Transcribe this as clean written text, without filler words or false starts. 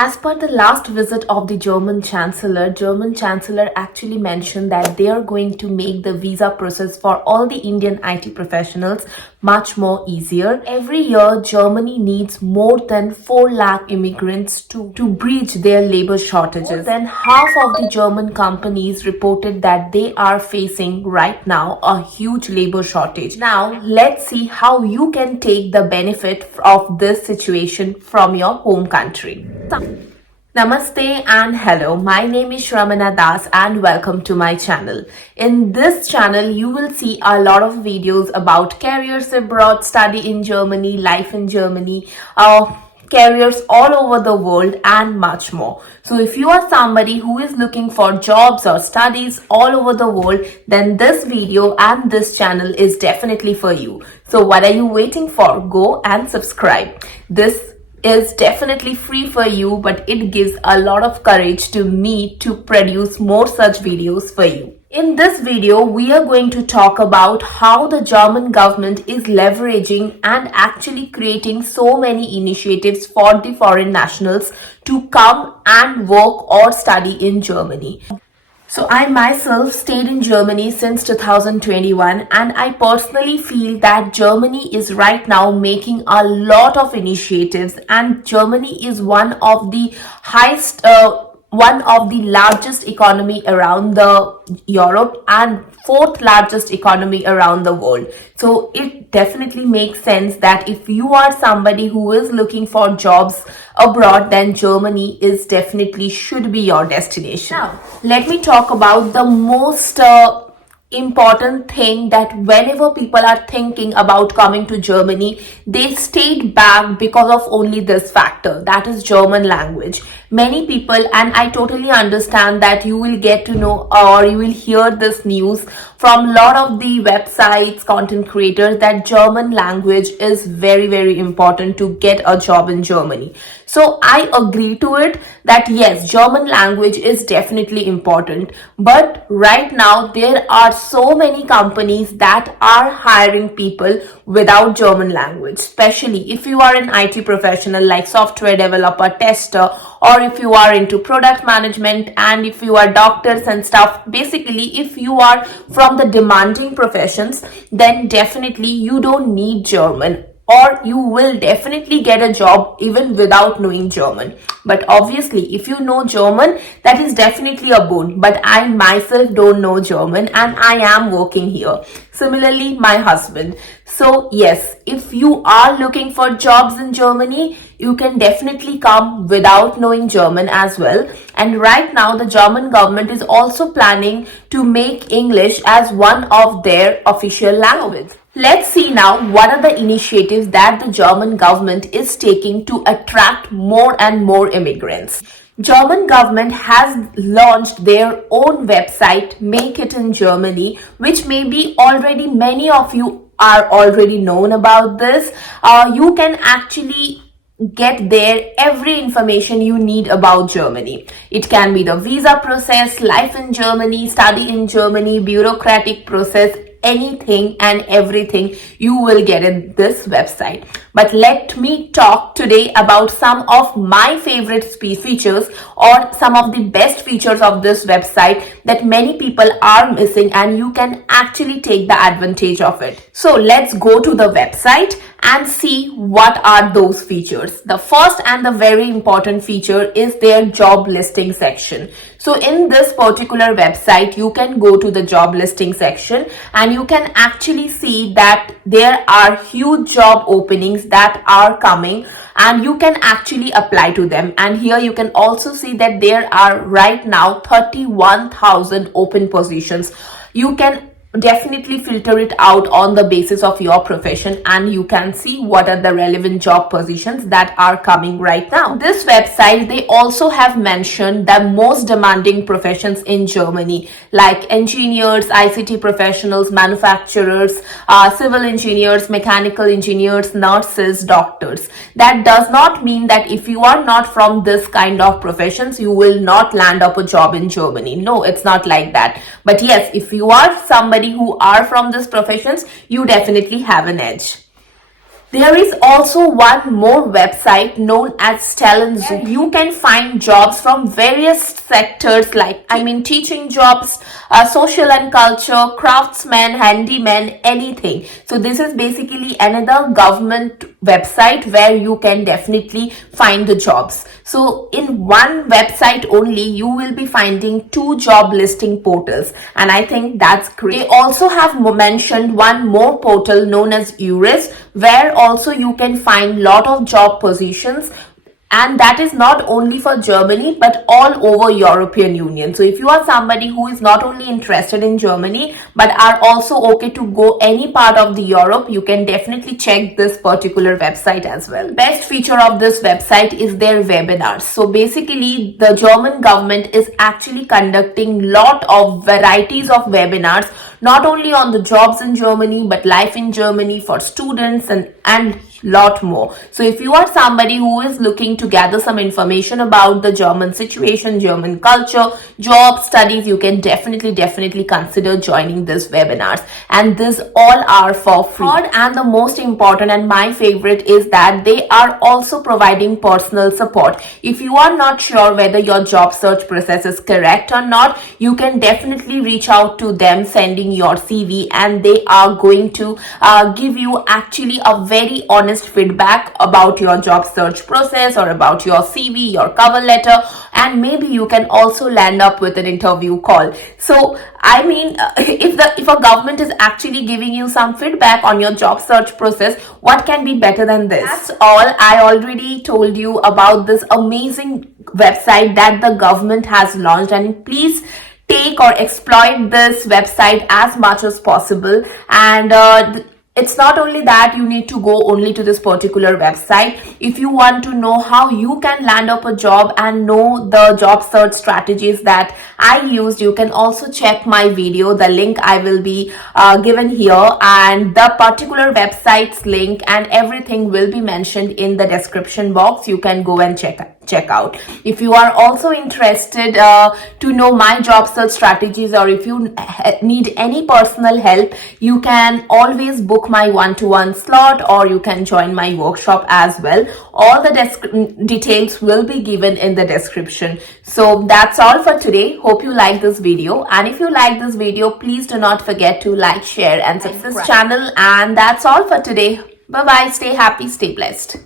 As per the last visit of the German Chancellor actually mentioned that they are going to make the visa process for all the Indian IT professionals much more easier. Every year, Germany needs more than 4 lakh immigrants to bridge their labor shortages. More than half of the German companies reported that they are facing right now a huge labor shortage. Now, let's see how you can take the benefit of this situation from your home country. Namaste and hello, my name is Shramana Das and welcome to my channel. In this channel, you will see a lot of videos about careers abroad, study in Germany, life in Germany, careers all over the world and much more. So if you are somebody who is looking for jobs or studies all over the world, then this video and this channel is definitely for you. So what are you waiting for? Go and subscribe. This is definitely free for you, but it gives a lot of courage to me to produce more such videos for you. In this video, we are going to talk about how the German government is leveraging and actually creating so many initiatives for the foreign nationals to come and work or study in Germany. So I myself stayed in Germany since 2021 and I personally feel that Germany is right now making a lot of initiatives, and Germany is one of the largest economy around the Europe and fourth largest economy around the world. So it definitely makes sense that if you are somebody who is looking for jobs abroad, then Germany is definitely should be your destination. Now, let me talk about the most important thing that whenever people are thinking about coming to Germany, they stayed back because of only this factor, that is German language. Many people, and I totally understand that you will get to know or you will hear this news from a lot of the websites, content creators, that German language is very, very important to get a job in Germany. So I agree to it that yes, German language is definitely important. But right now there are so many companies that are hiring people without German language, especially if you are an IT professional like software developer, tester, or if you are into product management and if you are doctors and stuff. Basically, if you are from the demanding professions, then definitely you don't need German, or you will definitely get a job even without knowing German. But obviously, if you know German, that is definitely a boon. But I myself don't know German and I am working here. Similarly, my husband. So yes, if you are looking for jobs in Germany, you can definitely come without knowing German as well. And right now, the German government is also planning to make English as one of their official language. Let's see now what are the initiatives that the German government is taking to attract more and more immigrants. German government has launched their own website, Make It in Germany, which maybe already many of you are already known about this. You can actually get there every information you need about Germany. It can be the visa process, life in Germany, study in Germany, bureaucratic process, anything and everything you will get in this website. But let me talk today about some of my favorite features or some of the best features of this website that many people are missing, and you can actually take the advantage of it. So let's go to the website and see what are those features. The first and the very important feature is their job listing section. So in this particular website, you can go to the job listing section and you can actually see that there are huge job openings that are coming and you can actually apply to them. And here you can also see that there are right now 31,000 open positions. You can definitely filter it out on the basis of your profession and you can see what are the relevant job positions that are coming right now. This website, they also have mentioned the most demanding professions in Germany like engineers, ICT professionals, manufacturers, civil engineers, mechanical engineers, nurses, doctors. That does not mean that if you are not from this kind of professions, you will not land up a job in Germany. No, it's not like that. But yes, if you are somebody who are from these professions, you definitely have an edge. There is also one more website known as Talent Zoo. You can find jobs from various sectors like, teaching jobs, social and culture, craftsmen, handyman, anything. So this is basically another government website where you can definitely find the jobs. So in one website only, you will be finding 2 job listing portals, and I think that's great. They also have mentioned one more portal known as Uris, where also you can find lot of job positions, and that is not only for Germany but all over European Union. So if you are somebody who is not only interested in Germany but are also okay to go any part of the Europe, you can definitely check this particular website as well. Best feature of this website is their webinars. So basically the German government is actually conducting lot of varieties of webinars, not only on the jobs in Germany but life in Germany for students and lot more. So if you are somebody who is looking to gather some information about the German situation, German culture, job, studies, you can definitely consider joining this webinars, and this all are for free. Third, and the most important and my favorite, is that they are also providing personal support. If you are not sure whether your job search process is correct or not, you can definitely reach out to them sending your CV, and they are going to give you actually a very honest feedback about your job search process or about your CV, your cover letter, and maybe you can also land up with an interview call. So if a government is actually giving you some feedback on your job search process, what can be better than this? That's all. I already told you about this amazing website that the government has launched, and please take or exploit this website as much as possible. And it's not only that you need to go only to this particular website. If you want to know how you can land up a job and know the job search strategies that I used, you can also check my video. The link I will be given here, and the particular website's link and everything will be mentioned in the description box. You can go and check out. If you are also interested to know my job search strategies, or if you need any personal help, you can always book my one-to-one slot, or you can join my workshop as well. All the details will be given in the description. So that's all for today. Hope you like this video, and if you like this video, please do not forget to like, share and subscribe to this channel. And that's all for today. Bye bye. Stay happy, stay blessed.